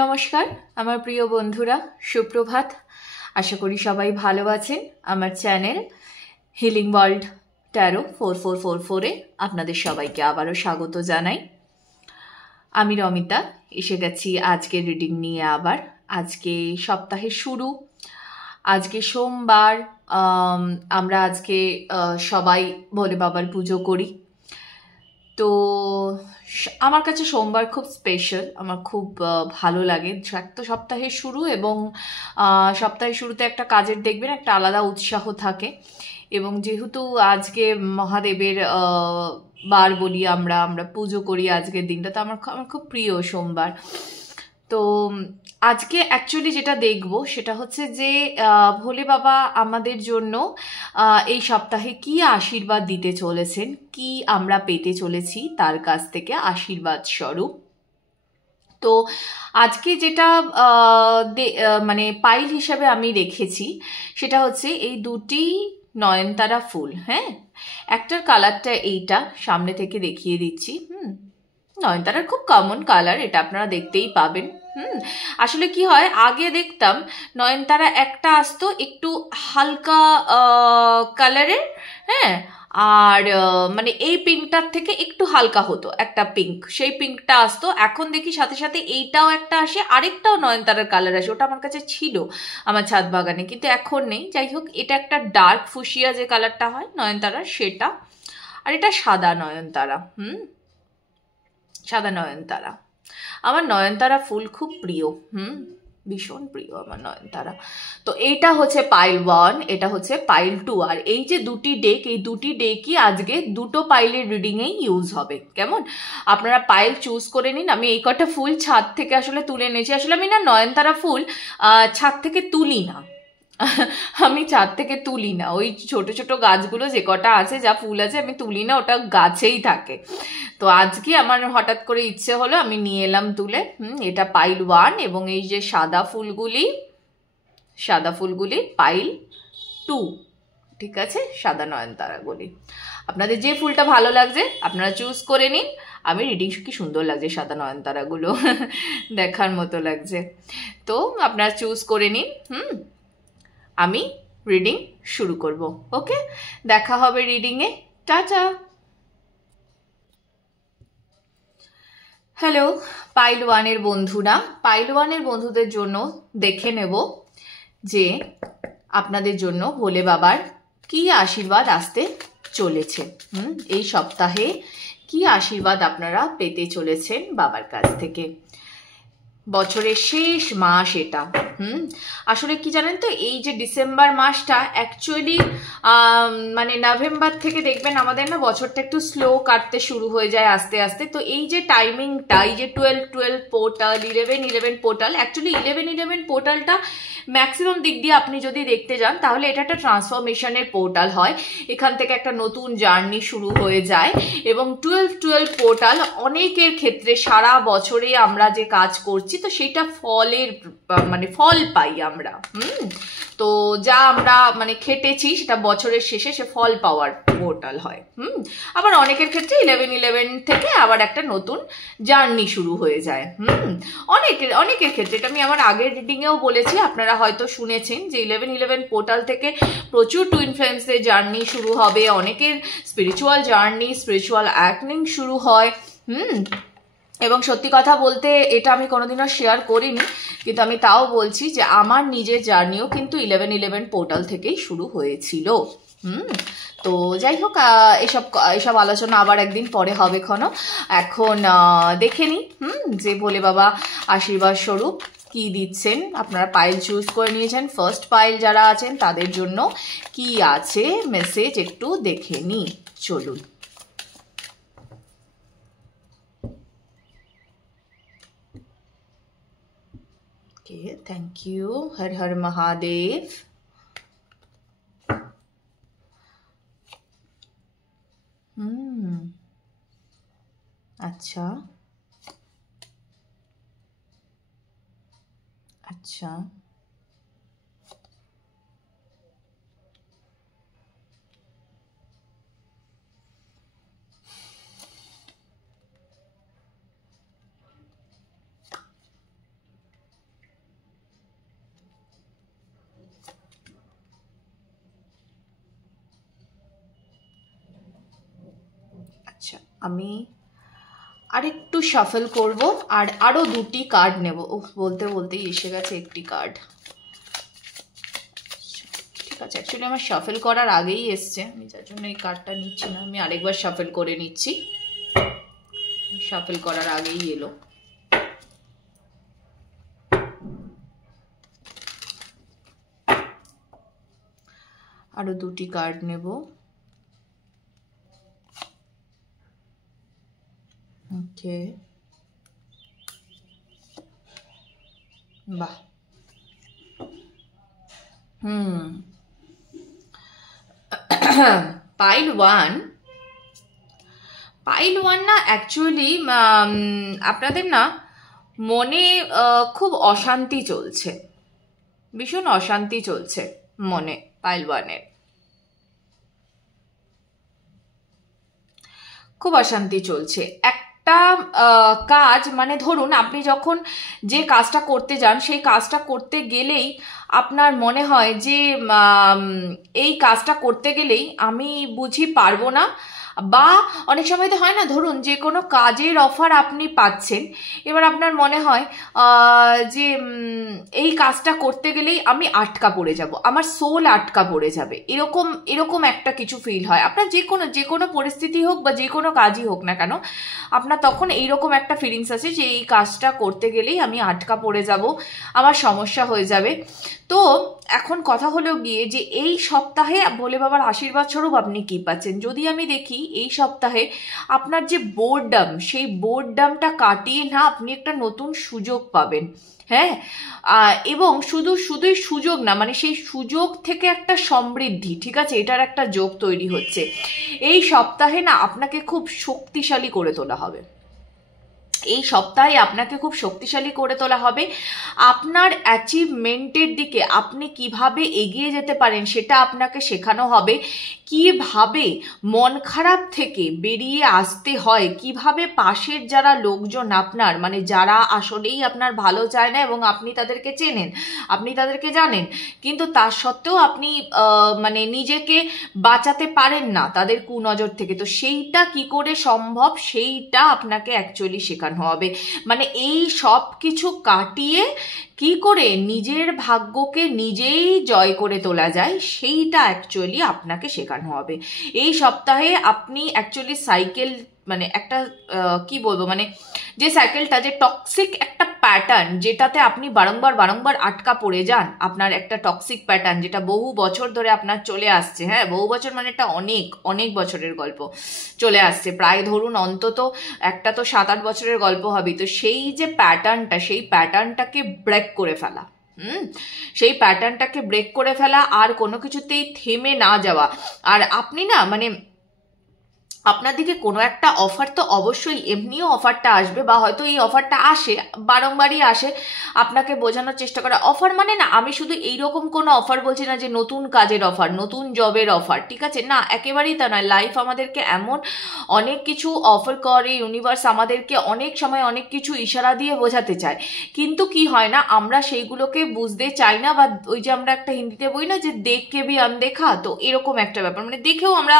নমস্কার আমার প্রিয় বন্ধুরা, সুপ্রভাত। আশা করি সবাই ভালো আছেন। আমার চ্যানেল হিলিং ওয়ার্ল্ড ট্যারো 4444-এ আপনাদের সবাইকে আবারও স্বাগত জানাই। আমি রমিতা এসে গেছি আজকে রিডিং নিয়ে আবার। আজকে সপ্তাহের শুরু, আজকে সোমবার। আমরা আজকে সবাই ভোলে বাবার পুজো করি। তো আমার কাছে সোমবার খুব স্পেশাল, আমার খুব ভালো লাগে। তো সপ্তাহের শুরু এবং সপ্তাহের শুরুতে একটা কাজের দেখবেন একটা আলাদা উৎসাহ থাকে। এবং যেহেতু আজকে মহাদেবের বার বলি, আমরা পুজো করি আজকের দিনটা, তো আমার খুব প্রিয় সোমবার। তো আজকে অ্যাকচুয়ালি যেটা দেখব সেটা হচ্ছে যে ভোলে বাবা আমাদের জন্য এই সপ্তাহে কি আশীর্বাদ দিতে চলেছেন, কি আমরা পেতে চলেছি তার কাছ থেকে আশীর্বাদ স্বরূপ। তো আজকে যেটা মানে পাইল হিসাবে আমি রেখেছি সেটা হচ্ছে এই দুটি নয়নতারা ফুল। হ্যাঁ, একটার কালারটা এইটা, সামনে থেকে দেখিয়ে দিচ্ছি। নয়নতারার খুব কমন কালার, এটা আপনারা দেখতেই পাবেন। আসলে কি হয়, আগে দেখতাম নয়নতারা একটা আসতো একটু হালকা কালারের, হ্যাঁ, আর মানে এই পিঙ্কটার থেকে একটু হালকা হতো একটা পিঙ্ক, সেই পিঙ্কটা আসতো। এখন দেখি সাথে সাথে এইটাও একটা আসে, আরেকটাও নয়নতারার কালার আসে। ওটা আমার কাছে ছিল আমার ছাদ বাগানে, কিন্তু এখন নেই। যাই হোক, এটা একটা ডার্ক ফুসিয়া যে কালারটা হয় নয়নতারার, সেটা। আর এটা সাদা নয়নতারা। সাদা নয়নতারা। আমার নয়নতারা ফুল খুব প্রিয়, ভীষণ প্রিয় আমার নয়নতারা। তো এইটা হচ্ছে পাইল 1, এটা হচ্ছে পাইল 2। আর এই যে দুটি ডেক, এই দুটি ডেকই আজকে দুটো পাইলের রিডিংয়েই ইউজ হবে। কেমন, আপনারা পাইল চুজ করে নিন। আমি এই কটা ফুল ছাদ থেকে আসলে তুলে এনেছি। আসলে আমি না নয়নতারা ফুল ছাদ থেকে তুলি না, আমি ছাদ থেকে তুলি না। ওই ছোট ছোট গাছগুলো যে কটা আছে, যা ফুল আছে, আমি তুলি না, ওটা গাছেই থাকে। তো আজকে আমার হঠাৎ করে ইচ্ছে হলো, আমি নিয়ে এলাম তুলে। এটা পাইল 1 এবং এই যে সাদা ফুলগুলি পাইল 2। ঠিক আছে, সাদা নয়নতারাগুলি। আপনাদের যে ফুলটা ভালো লাগছে আপনারা চুজ করে নিন। আমি রিডিং কি সুন্দর লাগছে, সাদা নয়নতারাগুলো দেখার মতো লাগছে। তো আপনারা চুজ করে নিন। আমি রিডিং শুরু করব। ওকে, দেখা হবে রিডিংয়ে। টাটা। হ্যালো পাইল 1-এর বন্ধুরা, পাইল 1-এর বন্ধুদের জন্য দেখে নেব যে আপনাদের জন্য ভোলে বাবার কি আশীর্বাদ আসতে চলেছে। এই সপ্তাহে কি আশীর্বাদ আপনারা পেতে চলেছেন বাবার কাছ থেকে। বছরের শেষ মাস এটা। আসলে কি জানেন তো, এই যে ডিসেম্বর মাসটা অ্যাকচুয়ালি মানে নভেম্বর থেকে দেখবেন আমাদের না বছরটা একটু স্লো কাটতে শুরু হয়ে যায় আস্তে আস্তে। তো এই যে টাইমিংটা, এই যে 12-12 পোর্টাল, 11-11 পোর্টাল, অ্যাকচুয়ালি 11-11 পোর্টালটা ম্যাক্সিমাম দিক দিয়ে আপনি যদি দেখতে যান তাহলে এটা একটা ট্রান্সফরমেশনের পোর্টাল হয়। এখান থেকে একটা নতুন জার্নি শুরু হয়ে যায়। এবং 12-12 পোর্টাল অনেকের ক্ষেত্রে সারা বছরে আমরা যে কাজ করছি তো সেটা ফলের মানে ফল পাই আমরা। তো যা আমরা মানে খেটেছি সেটা বছরের শেষে সে ফল পাওয়ার পোর্টাল হয়। আবার অনেকের ক্ষেত্রে 11-11 থেকে আবার একটা নতুন জার্নি শুরু হয়ে যায়। অনেকের ক্ষেত্রে, এটা আমি আমার আগের রিডিংয়েও বলেছি, আপনারা হয়তো শুনেছেন যে 11-11 পোর্টাল থেকে প্রচুর টুইন ফ্লেমসের জার্নি শুরু হবে। অনেকের স্পিরিচুয়াল জার্নি, স্পিরিচুয়াল অ্যাওয়েকনিং শুরু হয়। এবং সত্যি কথা বলতে এটা আমি কোনোদিনও শেয়ার করিনি, কিন্তু আমি তাও বলছি যে আমার নিজের জার্নিও কিন্তু 11-11 পোর্টাল থেকেই শুরু হয়েছিল। তো যাই হোক, এসব আলোচনা আবার একদিন পরে হবে। এখন দেখে নিই যে ভোলে বাবা আশীর্বাদ স্বরূপ কি দিচ্ছেন। আপনারা পাইল চুজ করে নিয়েছেন, ফার্স্ট পাইল যারা আছেন তাদের জন্য কি আছে মেসেজ একটু দেখে নিই, চলুন। Okay, thank you. हर हर महादेव। अच्छा अच्छा, আমি আরেকটু শাফল করব আর আরো দুটি কার্ড নেব। বলতে বলতেই এসে গেছে একটি কার্ড। ঠিক আছে, অ্যাকচুয়ালি আমার শাফল করার আগেই এসছে, আমি যার জন্য এই কার্ডটা নিচ্ছি না, আমি আরেকবার শাফল করে নিচ্ছি। শাফল করার আগেই এলো। আরো দুটি কার্ড নেব। ওকে, বাহ, পাইল ওয়ান। পাইল ওয়ান না অ্যাকচুয়ালি আপনাদের না মনে খুব অশান্তি চলছে, ভীষণ অশান্তি চলছে মনে পাইল ওয়ানের, খুব অশান্তি চলছে। একটা কাজ মানে ধরুন আপনি যখন যে কাজটা করতে যান সেই কাজটা করতে গেলেই আপনার মনে হয় যে এই কাজটা করতে গেলেই আমি বুঝি পারবো না, বা অনেক সময় তো হয় না, ধরুন যে কোনো কাজের অফার আপনি পাচ্ছেন, এবার আপনার মনে হয় যে এই কাজটা করতে গেলেই আমি আটকা পড়ে যাব, আমার সোল আটকা পড়ে যাবে, এরকম এরকম একটা কিছু ফিল হয় আপনার। যে কোনো পরিস্থিতি হোক বা যে কোনো কাজই হোক না কেন, আপনার তখন এইরকম একটা ফিলিংস আছে যে এই কাজটা করতে গেলেই আমি আটকা পড়ে যাব, আমার সমস্যা হয়ে যাবে। তো এখন কথা হলো গিয়ে যে এই সপ্তাহে ভোলে বাবার আশীর্বাদ স্বরূপ আপনি কি পাচ্ছেন। যদি আমি দেখি এই সপ্তাহে আপনার যে বোরডাম, সেই বোরডামটা কাটিয়ে না আপনি একটা নতুন সুযোগ পাবেন। হ্যাঁ, এবং শুধুই সুযোগ না, মানে সেই সুযোগ থেকে একটা সমৃদ্ধি, ঠিক আছে, এটার একটা যোগ তৈরি হচ্ছে। এই সপ্তাহে না আপনাকে খুব শক্তিশালী করে তোলা হবে, এই সপ্তাহে আপনাকে খুব শক্তিশালী করে তোলা হবে। আপনার অ্যাচিভমেন্টের দিকে আপনি কিভাবে এগিয়ে যেতে পারেন সেটা আপনাকে শেখানো হবে, কিভাবে মন খারাপ থেকে বেরিয়ে আসতে হয়, কিভাবে পাশের যারা লোকজন আপনার মানে যারা আসলেই আপনার ভালো চায় না এবং আপনি তাদেরকে চেনেন, আপনি তাদেরকে জানেন, কিন্তু তার সত্ত্বেও আপনি মানে নিজেকে বাঁচাতে পারেন না তাদের কুনজর থেকে, তো সেইটা কি করে সম্ভব সেইটা আপনাকে অ্যাকচুয়ালি শেখানো হবে। মানে এই সব কিছু কাটিয়ে কি করে নিজের ভাগ্যকে নিজেই জয় করে তোলা যায় সেইটা অ্যাকচুয়ালি আপনাকে শেখানো হবে। এই সপ্তাহে আপনি অ্যাকচুয়ালি সাইকেল মানে একটা কি বলবো, মানে যে সাইকেলটা, যে টক্সিক একটা প্যাটার্ন যেটাতে আপনি বারংবার আটকা পড়ে যান, আপনার একটা টক্সিক প্যাটার্ন যেটা বহু বছর ধরে আপনার চলে আসছে, হ্যাঁ বহু বছর মানে এটা অনেক বছরের গল্প চলে আসছে, প্রায় ধরুন অন্তত একটা তো 7-8 বছরের গল্প হবে। তো সেই যে প্যাটার্নটা, সেই প্যাটার্নটাকে ব্রেক করে ফেলা, সেই প্যাটার্নটাকে ব্রেক করে ফেলা, আর কোনো কিছুতেই থেমে না যাওয়া। আর আপনি না মানে আপনার দিকে কোনো একটা অফার তো অবশ্যই এমনিও অফারটা আসবে, বা হয়তো এই অফারটা আসে, বারংবারই আসে, আপনাকে বোঝানোর চেষ্টা করা। অফার মানে না আমি শুধু এইরকম কোনো অফার বলছি না যে নতুন কাজের অফার, নতুন জবের অফার, ঠিক আছে, না একেবারেই তা নয়। লাইফ আমাদেরকে এমন অনেক কিছু অফার করে, ইউনিভার্স আমাদেরকে অনেক সময় অনেক কিছু ইশারা দিয়ে বোঝাতে চায়, কিন্তু কি হয় না আমরা সেইগুলোকে বুঝতে চাই না, বা ওই যে আমরা একটা হিন্দিতে বলি না যে দেখ কে ভি আনদেখা, তো এরকম একটা ব্যাপার, মানে দেখেও আমরা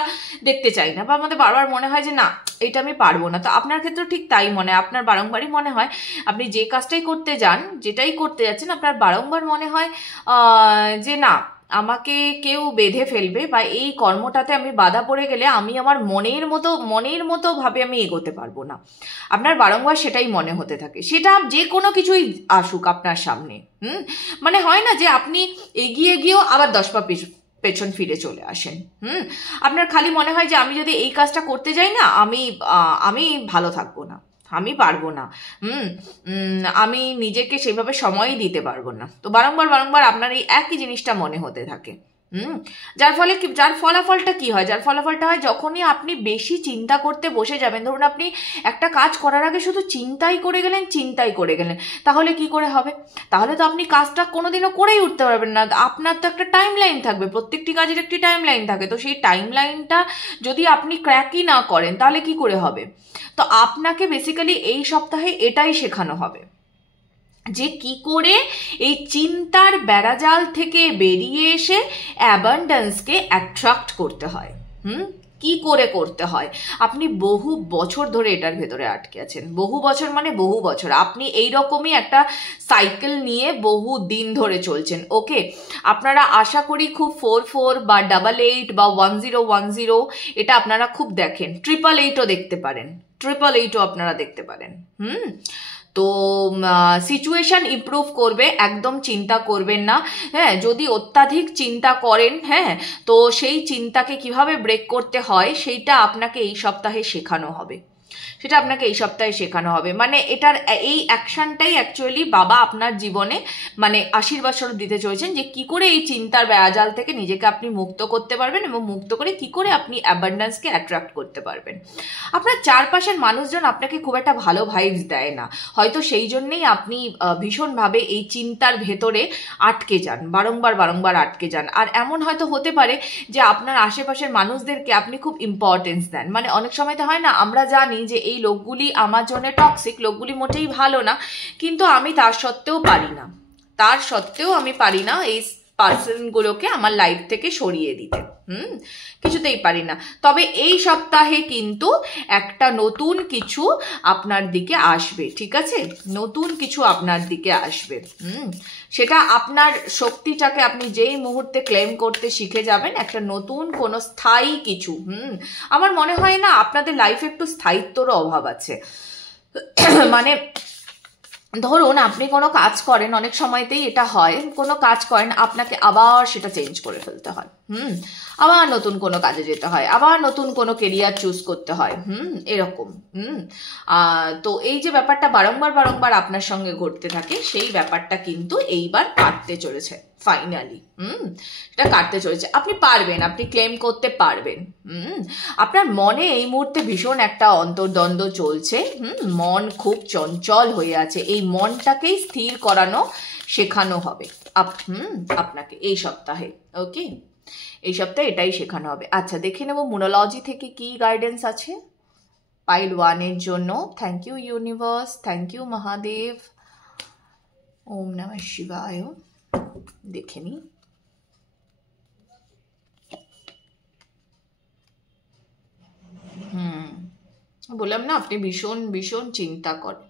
দেখতে চাই না, বা আমাদের বারবার মনে হয় যে না এটা আমি পারবো না। তো আপনার ক্ষেত্রে ঠিক তাই মনে হয়, আপনার বারংবারই মনে হয় আপনি যে কাজটাই করতে যান, যেটাই করতে যাচ্ছেন, আপনার বারংবার মনে হয় যে না আমাকে কেউ বেঁধে ফেলবে, বা এই কর্মটাতে আমি বাধা পড়ে গেলে আমি আমার মনের মতো ভাবে আমি এগোতে পারবো না। আপনার বারংবার সেটাই মনে হতে থাকে, সেটা যে কোনো কিছুই আসুক আপনার সামনে। মানে হয় না যে আপনি এগিয়ে গিয়েও আবার 10 পা পেছন ফিরে চলে আসেন। আপনার খালি মনে হয় যে আমি যদি এই কাজটা করতে যাই না আমি ভালো থাকবো না, আমি পারবো না, আমি নিজেকে সেভাবে সময়ই দিতে পারবো না। তো বারংবার আপনার এই একই জিনিসটা মনে হতে থাকে। যার ফলাফলটা কি হয়, যার ফলাফলটা হয় যখনই আপনি বেশি চিন্তা করতে বসে যাবেন, ধরুন আপনি একটা কাজ করার আগে শুধু চিন্তাই করে গেলেন, তাহলে কি করে হবে? তাহলে তো আপনি কাজটা কোনোদিনও করেই উঠতে পারবেন না। আপনার তো একটা টাইম লাইন থাকবে, প্রত্যেকটি কাজের একটি টাইম লাইন থাকে, তো সেই টাইম লাইনটা যদি আপনি ক্র্যাকই না করেন তাহলে কি করে হবে? তো আপনাকে বেসিক্যালি এই সপ্তাহে এটাই শেখানো হবে যে কি করে এই চিন্তার বেড়াজাল থেকে বেরিয়ে এসে অ্যাবান্ডেন্সকে অ্যাট্রাক্ট করতে হয়। কি করে করতে হয়। আপনি বহু বছর ধরে এটার ভেতরে আটকে আছেন, বহু বছর মানে বহু বছর, আপনি এইরকমই একটা সাইকেল নিয়ে বহু দিন ধরে চলছেন। ওকে, আপনারা আশা করি খুব 44 বা 88 বা 1010 এটা আপনারা খুব দেখেন, 888ও দেখতে পারেন, 888ও আপনারা দেখতে পারেন। তো সিচুয়েশন ইমপ্রুভ করবে, একদম চিন্তা করবেন না। হ্যাঁ, যদি অত্যাধিক চিন্তা করেন, হ্যাঁ, তো সেই চিন্তাকে কিভাবে ব্রেক করতে হয় সেইটা আপনাকে এই সপ্তাহে শেখানো হবে, সেটা আপনাকে এই সপ্তাহে শেখানো হবে। মানে এটার এই অ্যাকশনটাই অ্যাকচুয়ালি বাবা আপনার জীবনে মানে আশীর্বাদ স্বরূপ দিতে চলেছেন, যে কি করে এই চিন্তার বেড়াজাল থেকে নিজেকে আপনি মুক্ত করতে পারবেন এবং মুক্ত করে কি করে আপনি অ্যাবান্ডেন্সকে অ্যাট্রাক্ট করতে পারবেন। আপনার চারপাশের মানুষজন আপনাকে খুব একটা ভালো ভাইবস দেয় না, হয়তো সেই জন্যেই আপনি ভীষণভাবে এই চিন্তার ভেতরে আটকে যান, বারংবার বারংবার আটকে যান। আর এমন হয়তো হতে পারে যে আপনার আশেপাশের মানুষদেরকে আপনি খুব ইম্পর্টেন্স দেন। মানে অনেক সময় তো হয় না, আমরা জানি যে এই লোকগুলি আমার জন্য টক্সিক, লোকগুলি মোটেই ভালো না, কিন্তু আমি তার সত্ত্বেও পারি না, তার সত্ত্বেও আমি পারি না এই পার্সনগুলোকে আমার লাইফ থেকে সরিয়ে দিতে। কিছুতেই পারি না। তবে এই সপ্তাহে কিন্তু একটা নতুন কিছু আপনার দিকে আসবে, ঠিক আছে, নতুন কিছু আপনার দিকে আসবে। সেটা আপনার শক্তিটাকে আপনি যেই মুহূর্তে ক্লেম করতে শিখে যাবেন, একটা নতুন কোনো স্থায়ী কিছু। আমার মনে হয় না আপনাদের লাইফে একটু স্থায়িত্বরও অভাব আছে। মানে ধরুন আপনি কোনো কাজ করেন, অনেক সময়তেই এটা হয়, কোনো কাজ করেন আপনাকে আবার সেটা চেঞ্জ করে ফেলতে হয়, আবার নতুন কোনো কাজে যেতে হয়, আবার নতুন কোনো কেরিয়ার চুজ করতে হয়, এরকম। তো এই যে ব্যাপারটা বারংবার বারংবার আপনার সঙ্গে ঘটতে থাকে, সেই ব্যাপারটা কিন্তু এইবার কাটতে চলেছে ফাইনালি। এটা কাটতে চলেছে, আপনি পারবেন, আপনি ক্লেম করতে পারবেন। আপনার মনে এই মুহূর্তে ভীষণ একটা অন্তর্দ্বন্দ্ব চলছে, মন খুব চঞ্চল হয়ে আছে, এই মনটাকেই স্থির করানো শেখানো হবে আপনাকে এই সপ্তাহে। ওকে, এই সপ্তাহে এটাই শেখানো হবে। আচ্ছা, দেখে নেব মুনোলজি থেকে কি গাইডেন্স আছে পাইল 1-এর জন্য। Thank you universe, thank you Mahadev, ওম নমঃ শিবায়। দেখে নি, বললাম না আপনি ভীষণ ভীষণ চিন্তা করেন,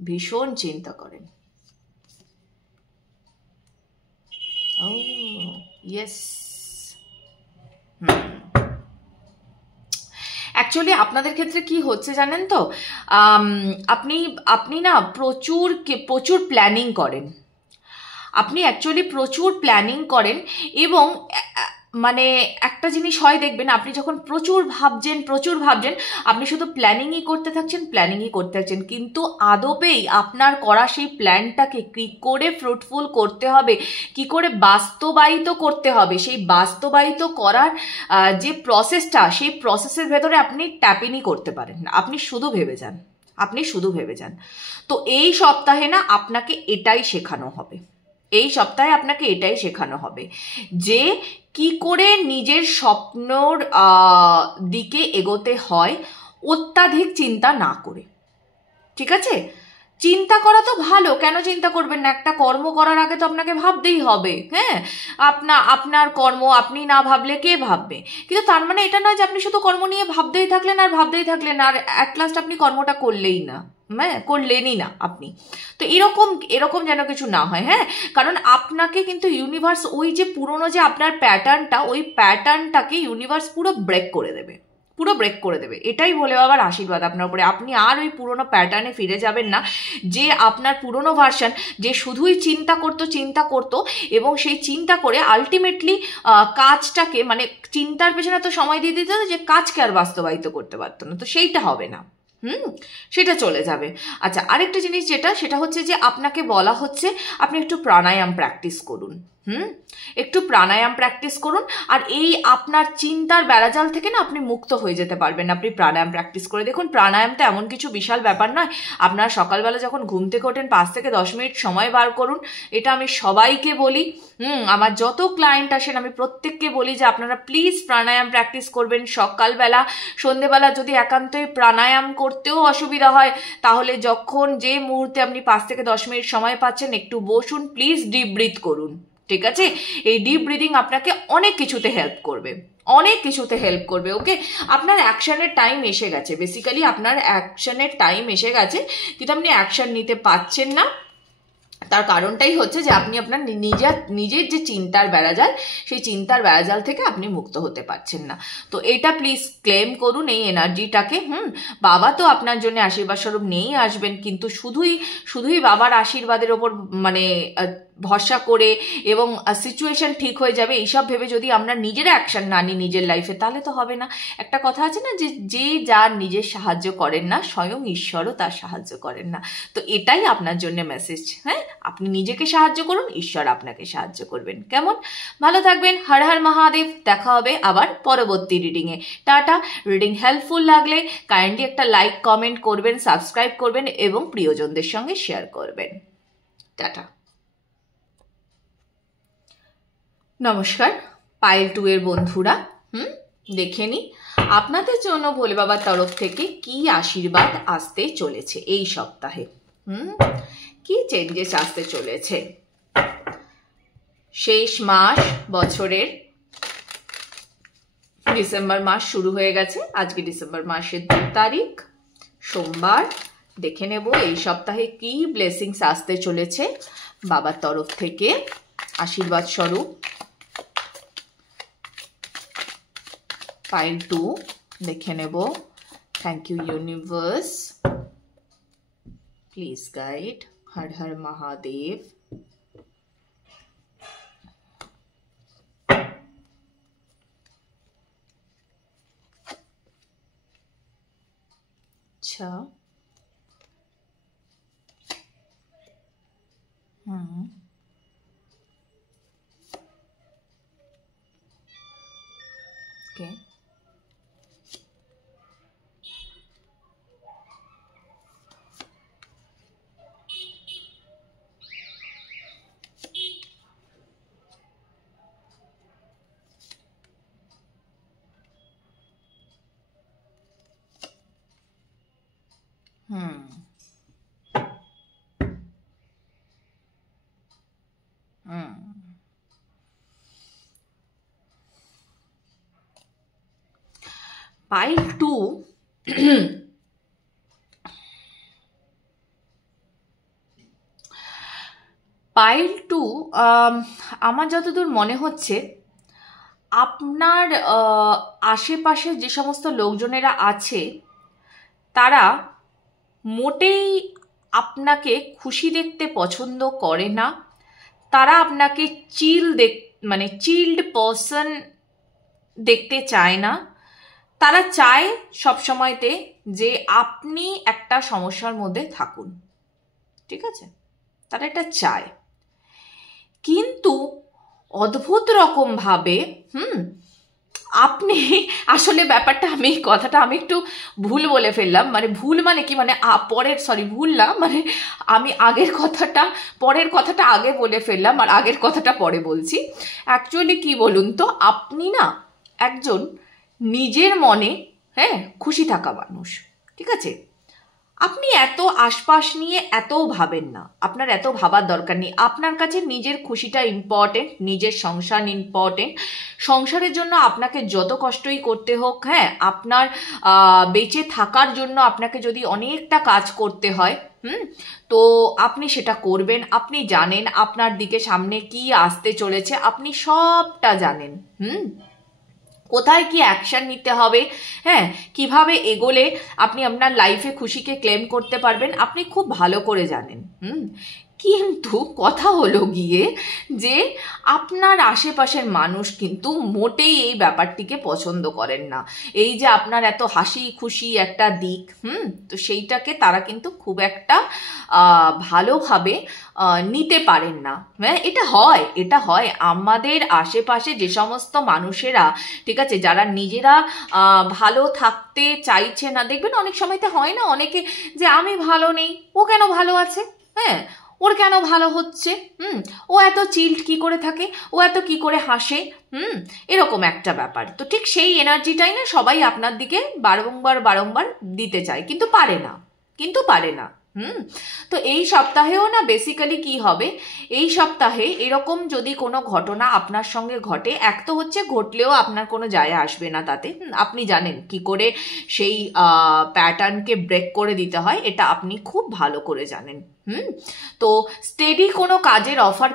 ভীষণ চিন্তা করেন। ও ইয়েস, অ্যাকচুয়ালি আপনাদের ক্ষেত্রে কি হচ্ছে জানেন তো, আপনি না প্রচুর প্ল্যানিং করেন, আপনি অ্যাকচুয়ালি প্রচুর প্ল্যানিং করেন এবং মানে একটা জিনিস হয় দেখবেন, আপনি যখন প্রচুর ভাবছেন আপনি শুধু প্ল্যানিংই করতে থাকছেন, কিন্তু আদপেই আপনার করা সেই প্ল্যানটাকে কি করে ফ্রুটফুল করতে হবে, কি করে বাস্তবায়িত করতে হবে, সেই বাস্তবায়িত করার যে প্রসেসটা, সেই প্রসেসের ভেতরে আপনি ট্যাপিনই করতে পারেন না, আপনি শুধু ভেবে যান। তো এই সপ্তাহে না আপনাকে এটাই শেখানো হবে, এই সপ্তাহে আপনাকে এটাই শেখানো হবে যে কি করে নিজের স্বপ্নর দিকে এগোতে হয় অত্যাধিক চিন্তা না করে। ঠিক আছে, চিন্তা করা তো ভালো, কেন চিন্তা করবেন না, একটা কর্ম করার আগে তো আপনাকে ভাবতেই হবে। হ্যাঁ, আপনার কর্ম আপনি না ভাবলে কে ভাববে, কিন্তু তার মানে এটা নয় যে আপনি শুধু কর্ম নিয়ে ভাবতেই থাকলেন আর অ্যাট লাস্ট আপনি কর্মটা করলেনই না আপনি। তো এরকম যেন কিছু না হয়। হ্যাঁ, কারণ আপনাকে কিন্তু ইউনিভার্স ওই যে পুরনো যে আপনার প্যাটার্নটা, ওই প্যাটার্নটাকে ইউনিভার্স পুরো ব্রেক করে দেবে, এটাই বলে বাবার আশীর্বাদ আপনার উপরে। আপনি আর ওই পুরনো প্যাটার্নে ফিরে যাবেন না, যে আপনার পুরনো ভার্সন যে শুধুই চিন্তা করতো এবং সেই চিন্তা করে আলটিমেটলি কাজটাকে, মানে চিন্তার পেছনে তো সময় দিয়ে দিতে যে কাজকে আর বাস্তবায়িত করতে পারতো না, তো সেইটা হবে না, সেটা চলে যাবে। আচ্ছা, আরেকটা জিনিস সেটা হচ্ছে যে আপনাকে বলা হচ্ছে আপনি একটু প্রাণায়াম প্র্যাকটিস করুন, একটু প্রাণায়াম প্র্যাকটিস করুন, আর এই আপনার চিন্তার বেড়াজাল থেকে না আপনি মুক্ত হয়ে যেতে পারবেন আপনি প্রাণায়াম প্র্যাকটিস করে দেখুন। প্রাণায়াম তো এমন কিছু বিশাল ব্যাপার নয়, আপনারা সকালবেলা যখন ঘুম থেকে ওঠেন 5 থেকে 10 মিনিট সময় বার করুন, এটা আমি সবাইকে বলি, আমার যত ক্লায়েন্ট আসেন আমি প্রত্যেককে বলি যে আপনারা প্লিজ প্রাণায়াম প্র্যাকটিস করবেন সকালবেলা। সন্ধেবেলা যদি একান্তই প্রাণায়াম করতেও অসুবিধা হয়, তাহলে যখন যে মুহূর্তে আপনি 5 থেকে 10 মিনিট সময় পাচ্ছেন একটু বসুন, প্লিজ ডিপ ব্রিথ করুন। ঠিক আছে, এই ডিপ ব্রিদিং আপনাকে অনেক কিছুতে হেল্প করবে, অনেক কিছুতে হেল্প করবে। ওকে, আপনার অ্যাকশনের টাইম এসে গেছে, বেসিক্যালি আপনার অ্যাকশনের টাইম এসে গেছে, কিন্তু আপনি অ্যাকশন নিতে পারছেন না। তার কারণটাই হচ্ছে যে আপনি আপনার নিজের যে চিন্তার বেড়াজাল, সেই চিন্তার বেড়াজাল থেকে আপনি মুক্ত হতে পারছেন না। তো এটা প্লিজ ক্লেম করুন এই এনার্জিটাকে। বাবা তো আপনার জন্য আশীর্বাদ স্বরূপ নিয়েই আসবেন, কিন্তু শুধুই বাবার আশীর্বাদের ওপর মানে ভরসা করে এবং সিচুয়েশন ঠিক হয়ে যাবে এইসব ভেবে যদি আমরা নিজেরা অ্যাকশন না নিই নিজের লাইফে, তাহলে তো হবে না। একটা কথা আছে না, যে যার নিজের সাহায্য করেন না, স্বয়ং ঈশ্বরও তার সাহায্য করেন না। তো এটাই আপনার জন্য মেসেজ। হ্যাঁ, আপনি নিজেকে সাহায্য করুন, ঈশ্বর আপনাকে সাহায্য করবেন। কেমন? ভালো থাকবেন। হর হর মহাদেব। দেখা হবে আবার পরবর্তী রিডিংয়ে। টাটা। রিডিং হেল্পফুল লাগলে কাইন্ডলি একটা লাইক কমেন্ট করবেন, সাবস্ক্রাইব করবেন এবং প্রিয়জনদের সঙ্গে শেয়ার করবেন। টাটা। নমস্কার পাইল 2 এর বন্ধুরা, দেখে নি আপনাদের জন্য ভোলে বাবার তরফ থেকে কি আশীর্বাদ আসতে চলেছে এই সপ্তাহে। কি চেঞ্জেস আসতে চলেছে। শেষ মাস বছরের, ডিসেম্বর মাস শুরু হয়ে গেছে। আজকে ডিসেম্বর মাসের 2 তারিখ, সোমবার। দেখে নেব এই সপ্তাহে কি ব্লেসিংস আসতে চলেছে বাবার তরফ থেকে আশীর্বাদ স্বরূপ। পাইল 2 দেখে নেব। Thank you universe, please guide. Har Har Mahadev. আচ্ছা, ওকে। পাইল 2 পাইল 2 আমার যতদূর মনে হচ্ছে আপনার আশেপাশে যে সমস্ত লোকজনেরা আছে তারা মোটেই আপনাকে খুশি দেখতে পছন্দ করে না। তারা আপনাকে চিল্ড পার্সন দেখতে চায় না। তারা চায় সবসময়তে যে আপনি একটা সমস্যার মধ্যে থাকুন, ঠিক আছে? তারা এটা চায়, কিন্তু অদ্ভুত রকম ভাবে আপনি আসলে ব্যাপারটা, কথাটা আমি একটু ভুল বলে ফেললাম। মানে ভুল মানে কি, মানে ভুল না, মানে আমি পরের কথাটা আগে বলে ফেললাম আর আগের কথাটা পরে বলছি। অ্যাকচুয়ালি কি বলুন তো, আপনি না একজন নিজের মনে খুশি থাকা মানুষ, ঠিক আছে? আপনি এত আশপাশ নিয়ে এত ভাবেন না, আপনার এত ভাবার দরকার নেই। আপনার কাছে নিজের খুশিটা ইম্পর্টেন্ট, নিজের সংসার ইম্পর্টেন্ট। সংসারের জন্য আপনাকে যত কষ্টই করতে হোক, আপনার বেঁচে থাকার জন্য আপনাকে যদি অনেকটা কাজ করতে হয়, তো আপনি সেটা করবেন। আপনি জানেন আপনার দিকে সামনে কি আসতে চলেছে, আপনি সবটা জানেন। কোথায় কি অ্যাকশন নিতে হবে, কিভাবে এগোলে আপনি আপনার লাইফে খুশিকে ক্লেম করতে পারবেন, আপনি খুব ভালো করে জানেন। কিন্তু কথা হলো গিয়ে যে আপনার আশেপাশের মানুষ কিন্তু মোটেই এই ব্যাপারটিকে পছন্দ করেন না। এই যে আপনার এত হাসি খুশি একটা দিক, তো সেইটাকে তারা কিন্তু খুব একটা ভালোভাবে নিতে পারেন না। এটা হয় আমাদের আশেপাশে যে সমস্ত মানুষেরা, ঠিক আছে, যারা নিজেরা ভালো থাকতে চাইছে না। দেখবেন অনেক সময়তে হয় না অনেকে, যে আমি ভালো নেই, ও কেন ভালো আছে, ওর কেন ভালো হচ্ছে, ও এত চিল্ড কি করে থাকে, ও এত কি করে হাসে, এরকম একটা ব্যাপার। তো ঠিক সেই এনার্জিটাই না সবাই আপনার দিকে বারংবার দিতে চায়, কিন্তু পারে না। তো এই সপ্তাহেও না বেসিক্যালি কি হবে, এই সপ্তাহে এরকম যদি কোনো ঘটনা আপনার সঙ্গে ঘটে, এক তো হচ্ছে ঘটলেও আপনার কোনো যায় আসবে না তাতে, আপনি জানেন কি করে সেই প্যাটার্নকে ব্রেক করে দিতে হয়, এটা আপনি খুব ভালো করে জানেন। তো স্টেডি কোনো কাজের অফার,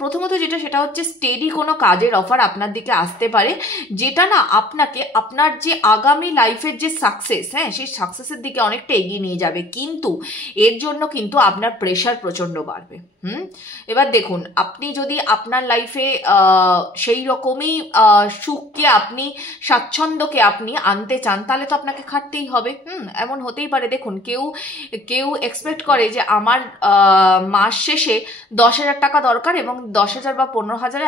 প্রথমত যেটা সেটা হচ্ছে স্টেডি কোনো কাজের অফার আপনার দিকে আসতে পারে, যেটা না আপনাকে আপনার যে আগামী লাইফের যে সাকসেস, হ্যাঁ সেই সাকসেসের দিকে অনেকটা এগিয়ে নিয়ে যাবে, কিন্তু এর জন্য কিন্তু আপনার প্রেশার প্রচন্ড বাড়বে। এবার দেখুন, আপনি যদি আপনার লাইফে সেই রকমই সুখকে আপনি, স্বাচ্ছন্দ্যকে আপনি আনতে চান, তাহলে তো আপনাকে খাটতেই হবে। এমন হতেই পারে, দেখুন কেউ এক্সপেক্ট করে যে আমার মাস শেষে 10,000 টাকা দরকার এবং 10,000 বা 15,000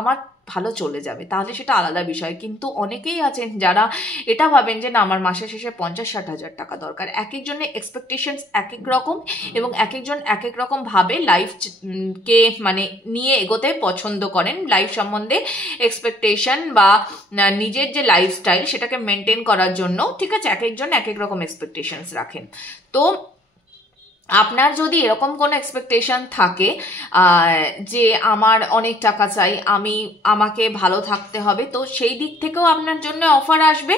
আমার ভালো চলে যাবে, তাহলে সেটা আলাদা বিষয়। কিন্তু অনেকেই আছেন যারা এটা ভাবেন যে না, আমার মাসের শেষে 50-60 হাজার টাকা দরকার। এক একজনের এক্সপেকটেশনস এক এক রকম, এবং এক একজন এক এক রকম ভাবে লাইফকে মানে নিয়ে এগোতে পছন্দ করেন, লাইফ সম্বন্ধে এক্সপেকটেশন বা নিজের যে লাইফস্টাইল সেটাকে মেনটেন করার জন্য, ঠিক আছে, এক একজন এক এক রকম এক্সপেকটেশনস রাখেন। তো আপনার যদি এরকম কোনো এক্সপেকটেশন থাকে যে আমার অনেক টাকা চাই, আমাকে ভালো থাকতে হবে, তো সেই দিক থেকেও আপনার জন্য অফার আসবে।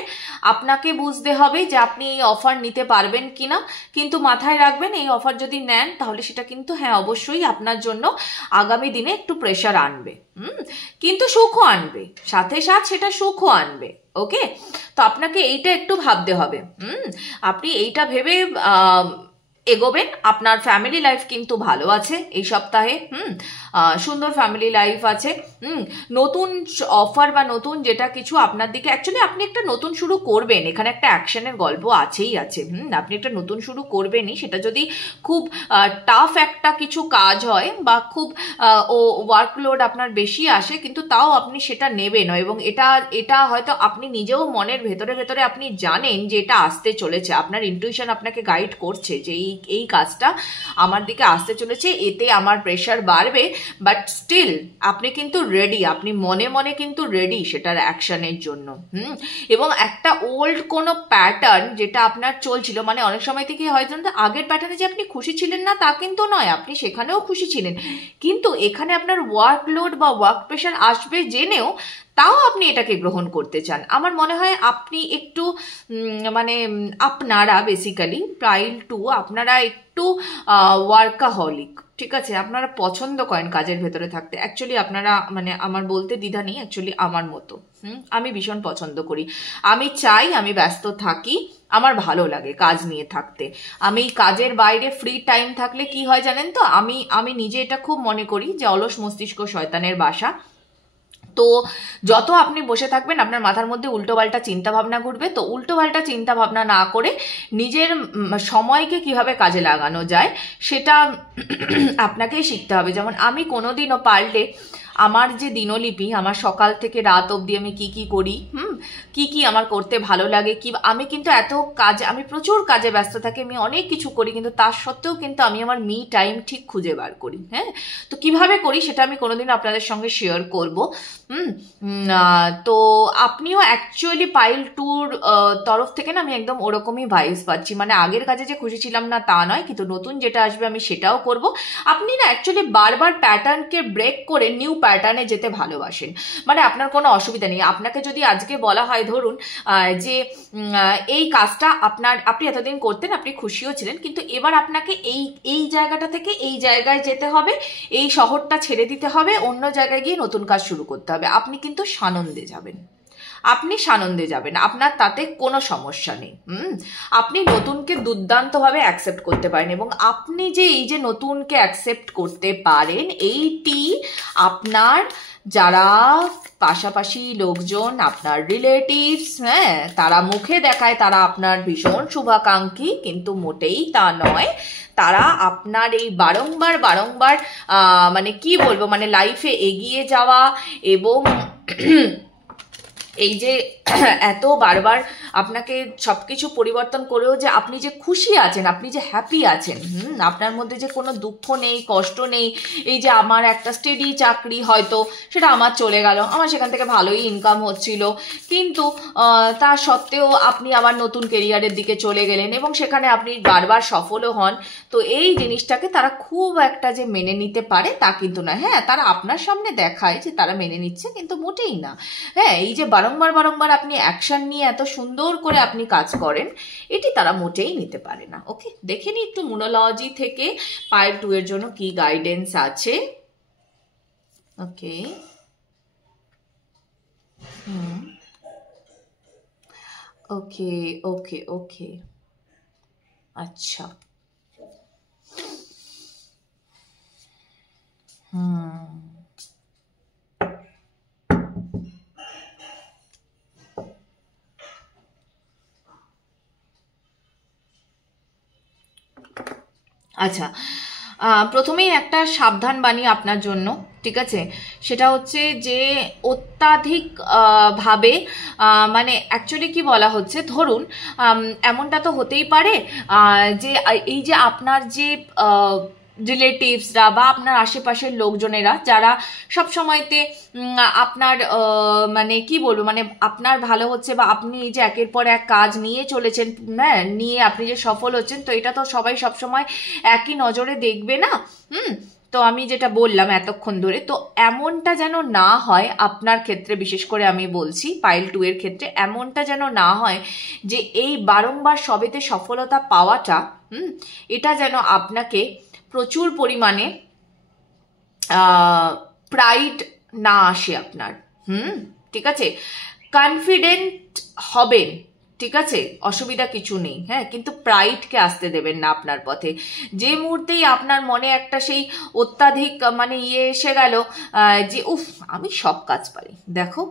আপনাকে বুঝতে হবে যে আপনি এই অফার নিতে পারবেন কিনা, কিন্তু মাথায় রাখবেন এই অফার যদি নেন তাহলে সেটা কিন্তু হ্যাঁ অবশ্যই আপনার জন্য আগামী দিনে একটু প্রেশার আনবে, কিন্তু সুখও আনবে, সাথে সেটা সুখও আনবে। ওকে, তো আপনাকে এইটা একটু ভাবতে হবে। আপনি এইটা ভেবে এগোবেন। আপনার ফ্যামিলি লাইফ কিন্তু ভালো আছে এই সপ্তাহে, সুন্দর ফ্যামিলি লাইফ আছে। নতুন অফার বা নতুন যেটা কিছু আপনার দিকে, অ্যাকচুয়ালি আপনি একটা নতুন শুরু করবেন, এখানে একটা অ্যাকশনের গল্প আছেই আছে। আপনি একটা নতুন শুরু করবেনই, সেটা যদি খুব টাফ একটা কিছু কাজ হয় বা খুব ওয়ার্কলোড আপনার বেশি আসে, কিন্তু তাও আপনি সেটা নেবেন, এবং এটা হয়তো আপনি নিজেও মনের ভেতরে আপনি জানেন যে এটা আসতে চলেছে, আপনার ইনটুইশন আপনাকে গাইড করছে যে এই কাজটা আমার দিকে আসতে চলেছে, এতে আমার প্রেশার বাড়বে, বাট স্টিল আপনি কিন্তু রেডি, আপনি মনে মনে কিন্তু রেডি সেটার অ্যাকশনের জন্য। এবং একটা ওল্ড কোনো প্যাটার্ন যেটা আপনার চলছিল, মানে অনেক সময় থেকে হয়তো আগের প্যাটার্নে যে আপনি খুশি ছিলেন না তা কিন্তু নয়, আপনি সেখানেও খুশি ছিলেন, কিন্তু এখানে আপনার ওয়ার্কলোড বা ওয়ার্ক প্রেশার আসবে জেনেও তাও আপনি এটাকে গ্রহণ করতে চান। আমার মনে হয় আপনি একটু মানে আপনারা বেসিক্যালি পাইল 2 আপনারা একটু ওয়ার্কাহলিক, ঠিক আছে, আপনারা পছন্দ করেন কাজের ভেতরে থাকতে। অ্যাকচুয়ালি আপনারা মানে আমার বলতে দ্বিধা নেই, অ্যাকচুয়ালি আমার মতো আমি ভীষণ পছন্দ করি, আমি চাই আমি ব্যস্ত থাকি, আমার ভালো লাগে কাজ নিয়ে থাকতে। আমি কাজের বাইরে ফ্রি টাইম থাকলে কি হয় জানেন তো, আমি নিজে এটা খুব মনে করি যে অলস মস্তিষ্ক শয়তানের বাসা। তো যত আপনি বসে থাকবেন আপনার মাথার মধ্যে উল্টোপাল্টা চিন্তা ভাবনা ঘুরবে। তো উল্টোপাল্টা চিন্তা ভাবনা না করে নিজের সময়কে কিভাবে কাজে লাগানো যায় সেটা আপনাকেই শিখতে হবে। যেমন আমি কোনোদিনও পারলে আমার যে দিনলিপি, আমার সকাল থেকে রাত অবধি আমি কি করি, কি আমার করতে ভালো লাগে, আমি কিন্তু এত কাজ, আমি প্রচুর কাজে ব্যস্ত থাকি, আমি অনেক কিছু করি, কিন্তু তার সত্ত্বেও কিন্তু আমি আমার মি টাইম ঠিক খুঁজে বার করি। হ্যাঁ, তো কিভাবে করি সেটা আমি কোনোদিন আপনাদের সঙ্গে শেয়ার করব। তো আপনিও অ্যাকচুয়ালি পাইল 2-র তরফ থেকে না আমি একদম ওরকমই ভাইবস পাচ্ছি, মানে আগের কাজে যে খুশি ছিলাম না তা নয়, কিন্তু নতুন যেটা আসবে আমি সেটাও করব। আপনি না অ্যাকচুয়ালি বারবার প্যাটার্নকে ব্রেক করে নিউ প্যাটার্নে যেতে ভালোবাসেন, মানে আপনার কোনো অসুবিধা নেই। আপনাকে যদি আজকে বলা হয় ধরুন যে এই কাজটা আপনি এতদিন করতেন, আপনি খুশিও ছিলেন, কিন্তু এবার আপনাকে এই জায়গাটা থেকে এই জায়গায় যেতে হবে, এই শহরটা ছেড়ে দিতে হবে, অন্য জায়গায় গিয়ে নতুন কাজ শুরু করতে হবে, আপনি কিন্তু সানন্দে যাবেন, আপনার তাতে কোনো সমস্যা নেই। আপনি নতুনকে দুর্দান্তভাবে অ্যাকসেপ্ট করতে পারেন, এবং আপনি যে এই যে নতুনকে অ্যাকসেপ্ট করতে পারেন, এইটি আপনার যারা পাশাপাশি লোকজন, আপনার রিলেটিভস, হ্যাঁ, তারা মুখে দেখায় তারা আপনার ভীষণ শুভাকাঙ্ক্ষী, কিন্তু মোটেই তা নয়। তারা আপনার এই বারংবার মানে কি বলবো, মানে লাইফে এগিয়ে যাওয়া এবং এই যে এত বারবার আপনাকে সবকিছু পরিবর্তন করেও যে আপনি যে খুশি আছেন, আপনি যে হ্যাপি আছেন, আপনার মধ্যে যে কোনো দুঃখ নেই, কষ্ট নেই। এই যে আমার একটা স্টেডি চাকরি হয়তো সেটা আমার চলে গেল, আমার সেখান থেকে ভালোই ইনকাম হচ্ছিল, কিন্তু তা সত্ত্বেও আপনি আবার নতুন কেরিয়ারের দিকে চলে গেলেন এবং সেখানে আপনি বারবার সফলও হন। তো এই জিনিসটাকে তারা খুব একটা যে মেনে নিতে পারে তা কিন্তু না। হ্যাঁ, তারা আপনার সামনে দেখায় যে তারা মেনে নিচ্ছে, কিন্তু মোটেই না। হ্যাঁ, এই যে বারংবার বারংবার আপনি অ্যাকশন নিয়ে এত সুন্দর করে আপনি কাজ করেন, এটি তারা মোটেই নিতে পারে না। ওকে, দেখে নি একটু নুমোরোলজি থেকে পাইল 2 এর জন্য কি গাইডেন্স আছে। ওকে, ওকে ওকে ওকে, আচ্ছা, আচ্ছা, প্রথমেই একটা সাবধান বাণী আপনার জন্য, ঠিক আছে? সেটা হচ্ছে যে অত্যাধিক ভাবে মানে অ্যাকচুয়ালি কি বলা হচ্ছে, ধরুন এমনটা তো হতেই পারে যে এই যে আপনার যে রিলেটিভসরা বা আপনার আশেপাশের লোকজনেরা যারা সব সময়তে আপনার মানে কি বলবো, মানে আপনার ভালো হচ্ছে বা আপনি এই যে একের পর এক কাজ নিয়ে চলেছেন, হ্যাঁ, নিয়ে আপনি যে সফল হচ্ছেন, তো এটা তো সবাই সবসময় একই নজরে দেখবে না। তো আমি যেটা বললাম এতক্ষণ ধরে, তো এমনটা যেন না হয় আপনার ক্ষেত্রে, বিশেষ করে আমি বলছি পাইল 2 এর ক্ষেত্রে, এমনটা যেন না হয় যে এই বারংবার সবেতে সফলতা পাওয়াটা এটা যেন আপনাকে প্রচুর পরিমাণে প্রাইড না আসে আপনার। ঠিক আছে, কনফিডেন্ট হবেন, ঠিক আছে, অসুবিধা কিছু নেই। হ্যাঁ, কিন্তু প্রাইডকে আসতে দেবেন না আপনার পথে। যে মুহূর্তেই আপনার মনে একটা সেই অত্যাধিক মানে এসে গেল যে উফ আমি সব কাজ পারি, দেখো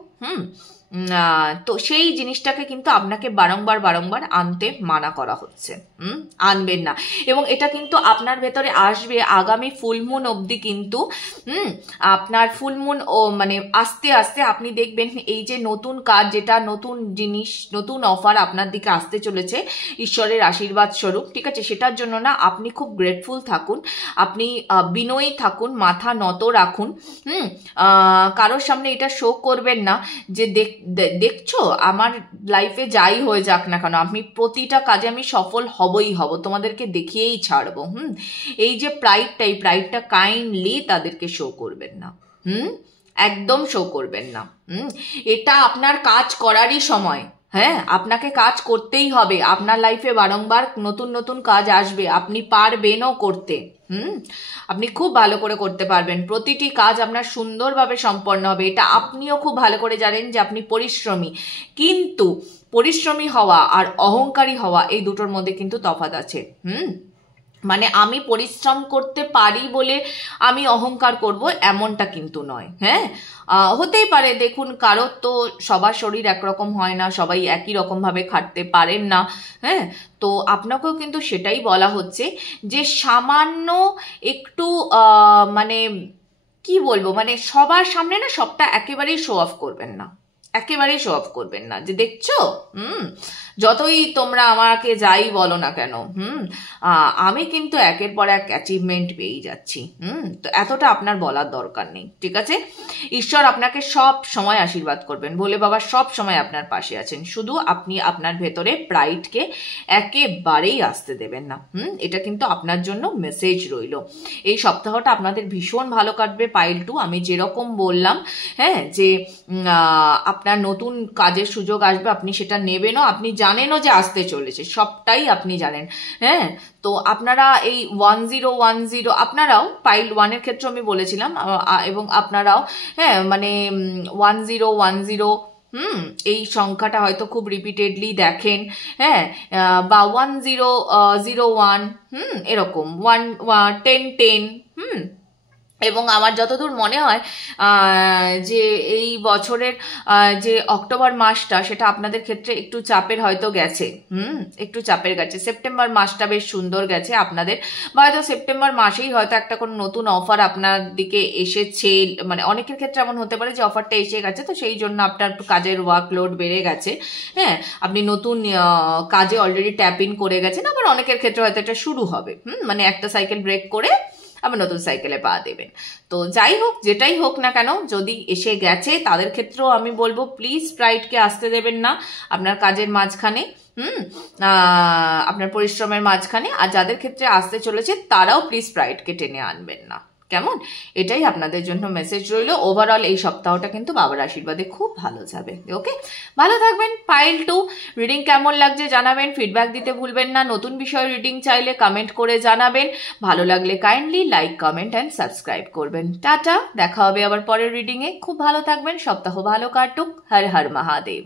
তো সেই জিনিসটাকে কিন্তু আপনাকে বারংবার বারংবার আনতে মানা করা হচ্ছে। আনবেন না, এবং এটা কিন্তু আপনার ভেতরে আসবে আগামী ফুলমুন অবধি। কিন্তু আপনার ফুলমুন ও মানে আস্তে আস্তে আপনি দেখবেন এই যে নতুন কাজ, যেটা নতুন জিনিস, নতুন অফার আপনার দিকে আসতে চলেছে ঈশ্বরের আশীর্বাদ স্বরূপ, ঠিক আছে, সেটার জন্য না আপনি খুব গ্রেটফুল থাকুন, আপনি বিনয়ী থাকুন, মাথা নত রাখুন। কারোর সামনে এটা শো করবেন না যে দেখছো আমার লাইফে যাই হয়ে যাক না কেন, আমি প্রতিটা কাজে আমি সফল হবই হব, তোমাদেরকে দেখিয়েই ছাড়বো। এই যে প্রাইডটা, এই প্রাইডটা কাইন্ডলি তাদেরকে শো করবেন না। একদম শো করবেন না। এটা আপনার কাজ করারই সময়। হ্যাঁ, আপনাকে কাজ করতেই হবে, আপনার লাইফে বারংবার নতুন নতুন কাজ আসবে, আপনি পারবেনও করতে। আপনি খুব ভালো করে করতে পারবেন, প্রতিটি কাজ আপনার সুন্দরভাবে সম্পন্ন হবে, এটা আপনিও খুব ভালো করে জানেন যে আপনি পরিশ্রমী। কিন্তু পরিশ্রমী হওয়া আর অহংকারী হওয়া এই দুটোর মধ্যে কিন্তু তফাৎ আছে। মানে আমি পরিশ্রম করতে পারি বলে আমি অহংকার করব এমনটা কিন্তু নয়। হ্যাঁ, হতেই পারে, দেখুন কারোর তো সবার শরীর একরকম হয় না, সবাই একই রকম ভাবে খাটতে পারেন না। হ্যাঁ, তো আপনাকেও কিন্তু সেটাই বলা হচ্ছে যে সামান্য একটু মানে কি বলবো, মানে সবার সামনে না সবটা একেবারেই শো অফ করবেন না, একেবারেই শো অফ করবেন না যে দেখছো যতই তোমরা আমাকে যাই বলো না কেন আমি কিন্তু একের পর এক অ্যাচিভমেন্ট পেয়েই যাচ্ছি। তো এতটা আপনার বলার দরকার নেই, ঠিক আছে? ঈশ্বর আপনাকে সব সময় আশীর্বাদ করবেন, ভোলে বাবা সব সময় আপনার পাশে আছেন, শুধু আপনি আপনার ভেতরে প্রাইডকে একেবারেই আসতে দেবেন না। এটা কিন্তু আপনার জন্য মেসেজ রইল। এই সপ্তাহটা আপনাদের ভীষণ ভালো কাটবে পাইল 2, আমি যেরকম বললাম। হ্যাঁ, যে আপনার নতুন কাজের সুযোগ আসবে, আপনি সেটা নেবেনও, আপনি জানেনও যে আসতে চলেছে, সবটাই আপনি জানেন। হ্যাঁ, তো আপনারা এই 1010 আপনারাও পাইল 1 এর ক্ষেত্রে আমি বলেছিলাম, এবং আপনারাও হ্যাঁ মানে 1010 এই সংখ্যাটা হয়তো খুব রিপিটেডলি দেখেন। হ্যাঁ, বা 1001 এরকম 1010 এবং আমার যতদূর মনে হয় যে এই বছরের যে অক্টোবর মাসটা সেটা আপনাদের ক্ষেত্রে একটু চাপের হয়তো গেছে, একটু চাপের গেছে। সেপ্টেম্বর মাসটা বেশ সুন্দর গেছে আপনাদের, বা হয়তো সেপ্টেম্বর মাসেই হয়তো একটা কোনো নতুন অফার আপনার দিকে এসেছে, মানে অনেকের ক্ষেত্রে এমন হতে পারে যে অফারটা এসে গেছে, তো সেই জন্য আপনার একটু কাজের ওয়ার্কলোড বেড়ে গেছে। হ্যাঁ, আপনি নতুন কাজে অলরেডি ট্যাপ ইন করে গেছেন, আবার অনেকের ক্ষেত্রে হয়তো এটা শুরু হবে, মানে একটা সাইকেল ব্রেক করে আবার নতুন সাইকেলে পা দেবেন। তো যাই হোক, যেটাই হোক না কেন, যদি এসে গেছে তাদের ক্ষেত্রেও আমি বলবো প্লিজ প্রাইডকে আসতে দেবেন না আপনার কাজের মাঝখানে, আপনার পরিশ্রমের মাঝখানে। আর যাদের ক্ষেত্রে আসতে চলেছে তারাও প্লিজ প্রাইডকে টেনে আনবেন না, কেমন? এটাই আপনাদের জন্য মেসেজ রইল। ওভারঅল এই সপ্তাহটা কিন্তু বাবার আশীর্বাদে খুব ভালো যাবে। ওকে, ভালো থাকবেন। পাইল 2 রিডিং কেমন লাগছে জানাবেন, ফিডব্যাক দিতে ভুলবেন না। নতুন বিষয় রিডিং চাইলে কমেন্ট করে জানাবেন। ভালো লাগলে kindly like, comment and subscribe করবেন। টাটা, দেখা হবে আবার পরের রিডিংয়ে। খুব ভালো থাকবেন, সপ্তাহ ভালো কাটুক। হর হর মহাদেব।